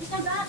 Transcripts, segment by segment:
Uy, diba?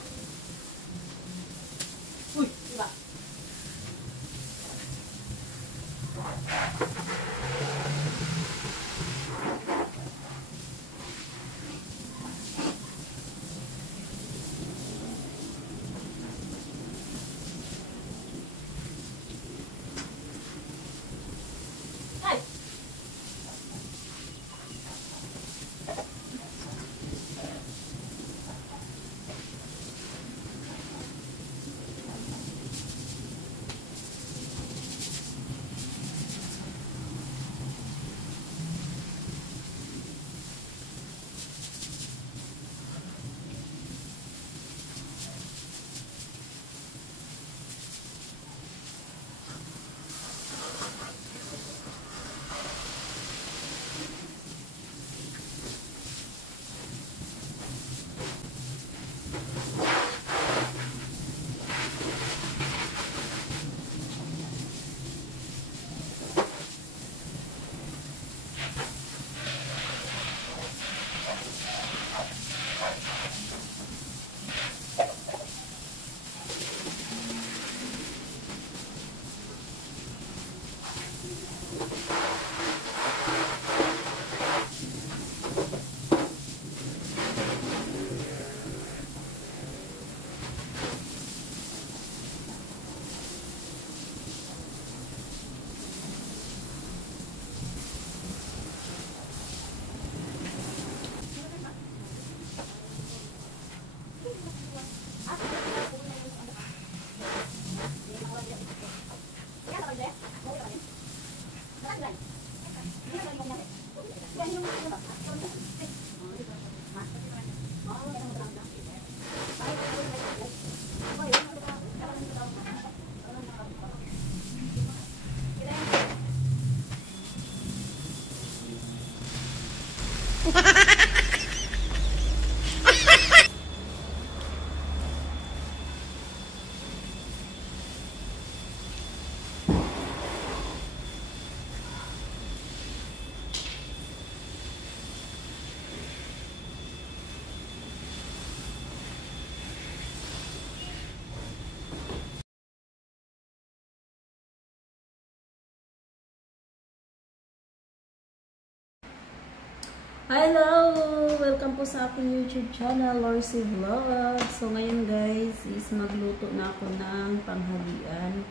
Hello! Welcome po sa aking YouTube channel, Lorcy Vlog. So ngayon guys, is magluto na ako ng panghalian.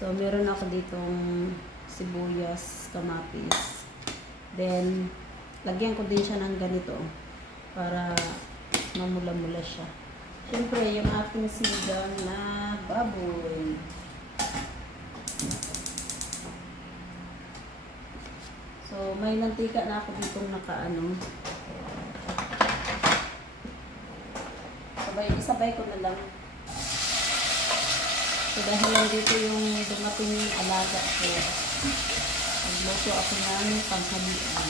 So meron ako ditong sibuyas, kamatis. Then, lagyan ko din siya ng ganito para mamula-mula siya. Siyempre, yung ating sinigang na baboy. So, may mantika na ako ditong nakaano. Isabay ko na lang. So, dahil lang dito yung dumating yung alaga ko. Nagluto ako ng panghalian.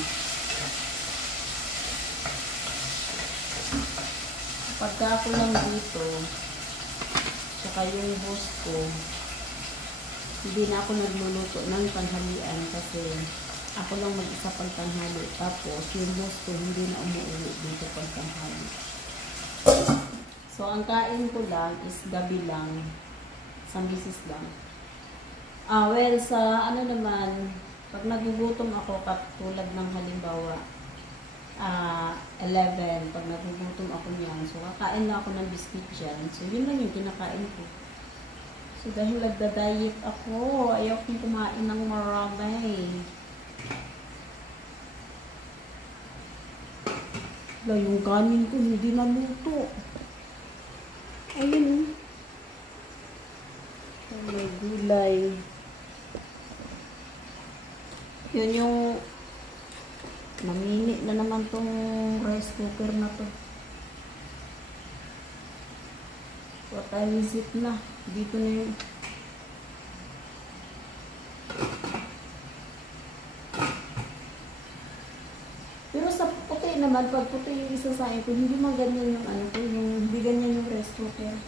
Pagka ako lang dito, saka yung boss ko, hindi na ako nagluluto ng panghalian kasi ako lang mag-isa pang tanghali. Tapos, yung boss ko hindi na umuwi dito pang tanghali. So, ang kain ko lang is gabi lang. Isang bisis lang. Well, sa ano naman, pag nagugutom ako, katulad ng halimbawa, 11, pag nagugutom ako niyan, so kakain na ako ng biscuit dyan. So, yun lang yung kinakain ko. So, dahil nagda-diet ako, ayaw kong kumain ng marami. Yung kanin ko hindi naluto. Ayun. May gulay. Yun yung naminit na naman tong rice cooker na to. What time is it na? Dito na yun. Pero sa puti naman, pag puti yung isasain ko, hindi man ganyan yung ano ko, yung hindi ganyan yung rice cooker.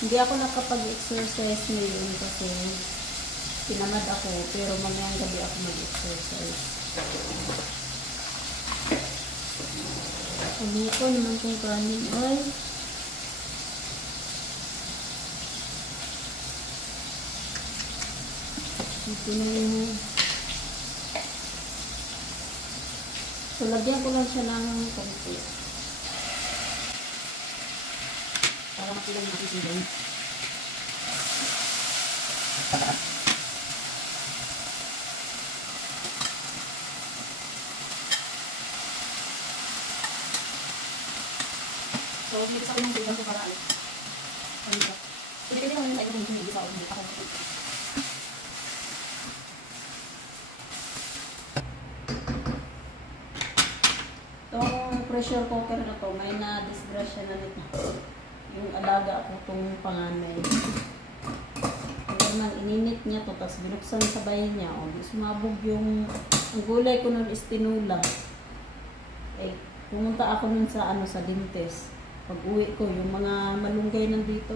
Hindi ako nakapag-exercise ngayon kasi tinamad ako, pero mamayang gabi ako mag-exercise. Luto naman kung kanin. Ay! Ito na yung... So, lagyan ko lang siya ng konti. Para makilang makisigaw. So, may isa ko ng bilang ko para ano. Ano ba? Pwede naman yung tayo kung hindi isa o hindi ako. Itong pressure cooker na to, may na-disgrasya na nito. Yung alaga ako itong panganay. Kaya man, ininit niya to, tapos binuksan sa bahay niya. O, sumabog yung... Ang gulay ko nun is tinula. Eh, pumunta ako nun sa, sa dentist. Pag uwi ko, yung mga malunggay nandito,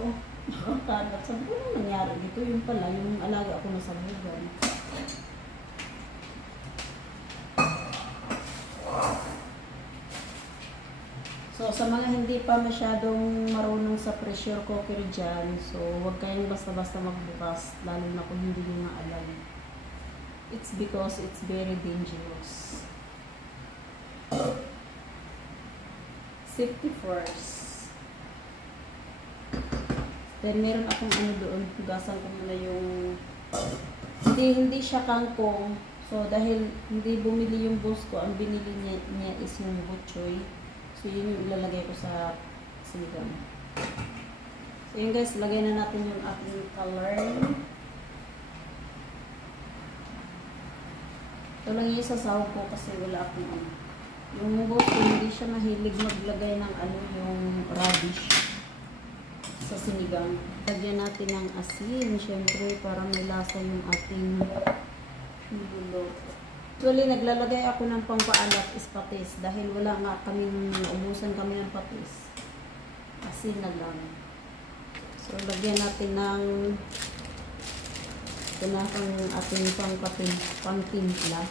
nakakalat. Sabi ko, ano nangyari dito? Yung pala, yung alaga ko nasa bugan. So, sa mga hindi pa masyadong marunong sa pressure cooker dyan, so, huwag kayong basta-basta magbukas, lalo na kung hindi nyo maalam. It's because it's very dangerous. Safety first. Then, meron akong doon, hugasan ko muna yung... Hindi siya kangkong. So, dahil hindi bumili yung boss ko, ang binili niya is yung butchoy. So, yun yung ilalagay ko sa sinigang. So, yun guys, lagay na natin yung ating color. Ito lang yung sasahog ko kasi wala akong Yung boss ko, hindi siya mahilig maglagay ng yung radish sa sinigang. Lagyan natin ng asin, syempre, para may lasa yung ating niluluto. Actually, naglalagay ako ng pampaalat is patis dahil wala nga kaming, umusan kami ng patis. Asin na lang. So, lagyan natin ng ito na ang ating pangtimpla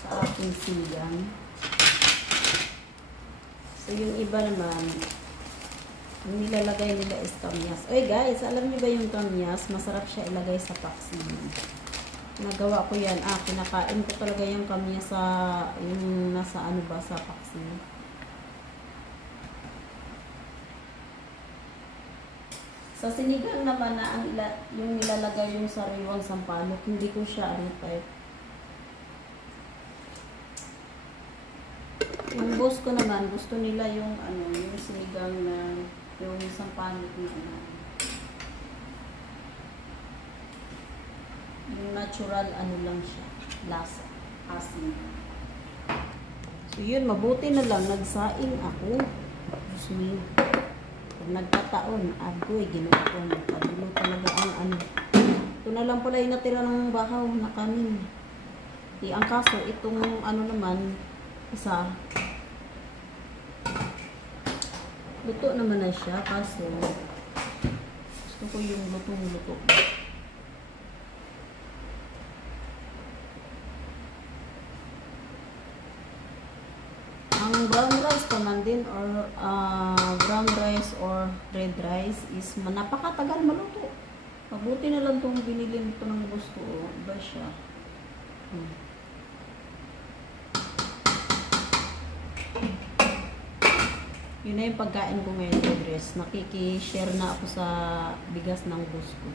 sa ating sinigang. So, yung iba naman, ang nilalagay nila is kamyas. Oy guys, alam niyo ba yung kamyas? Masarap siya ilagay sa paksiw. Nagawa ko yan. Kinakain ko talaga yung kamyas sa, yung nasa sa paksiw. Sa sinigang naman na yung nilalagay yung sariwang sampalok, hindi ko siya type. Yung boss ko naman, gusto nila yung yung sinigang na yung sampalok na yung natural lang siya, lasa, asin. So yun, mabuti na lang nagsaing ako. Diyos me. Pag nagkataon, agoy, ginawa ko, nagpadulo talaga ang Ito na lang pala yung natira ng bahaw na kanin. Di, ang kaso, itong naman, isa, luto naman na siya, kaso gusto ko yung lutong-luto. Ang brown rice naman din or brown rice or red rice is napakatagal maluto. Mabuti na lang itong binili nito ng gusto. Iba siya. Yun na yung pagkain ko ngayon, dress. Nakiki-share na ako sa bigas ng gusto.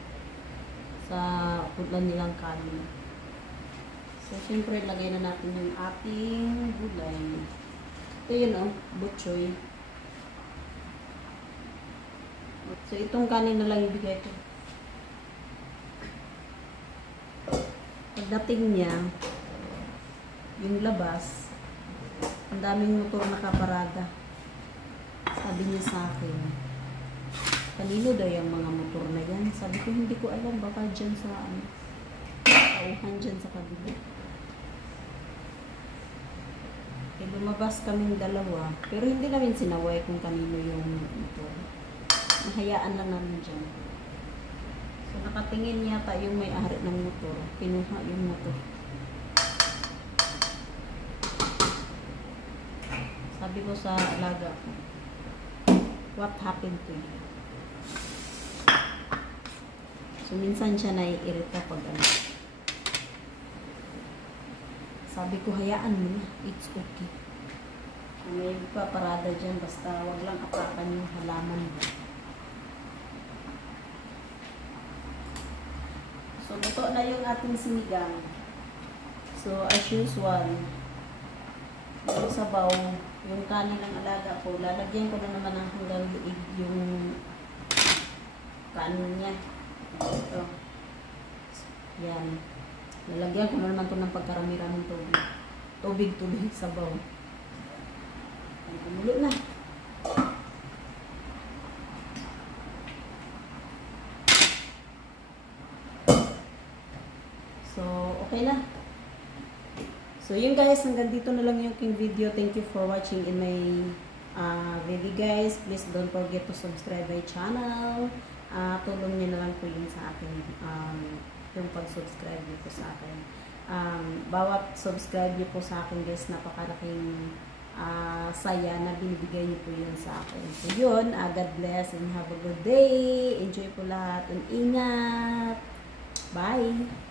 Sa putlan nilang kanin. So, syempre, lagay na natin yung ating gulay. Ito yun, butchoy. So, itong kanin na lang ibigay ko. Pagdating niya, yung labas, ang daming motor nakaparada. Sabi niya sa akin, kanino daw yung mga motor na yan? Sabi ko, hindi ko alam, baka dyan sa tauhan dyan sa kabila. Lumabas kaming dalawa, pero hindi namin sinaway kung kanino yung motor. Mahayaan lang namin dyan. So, nakatingin yata yung may-ari ng motor. Pinuha yung motor. Sabi ko sa alaga ko, what happened to you? So, minsan siya naiirita pag ano. Sabi ko, hayaan mo na. It's okay. May paparada dyan, basta wag lang apakan yung halaman mo. So, luto na yung ating sinigang. So, as usual, yung sabaw, yung kanin ng alaga ko, lalagyan ko na naman ng hanggang liig yung kanin niya. Ito. Yan. Lalagyan ko na naman ito ng pagkarami-raming tubig. Tubig tuloy, sabaw. Ay, kumulo na. So, okay na. So, yun guys, hanggang dito na lang yung aking video. Thank you for watching in my video guys. Please don't forget to subscribe my channel. Tulong niyo na lang po yun sa akin, yung pag-subscribe niyo po sa akin. Bawat subscribe niyo po sa akin guys, napakalaking saya na binibigay niyo po yun sa akin. So yun, God bless and have a good day. Enjoy po lahat and ingat. Bye!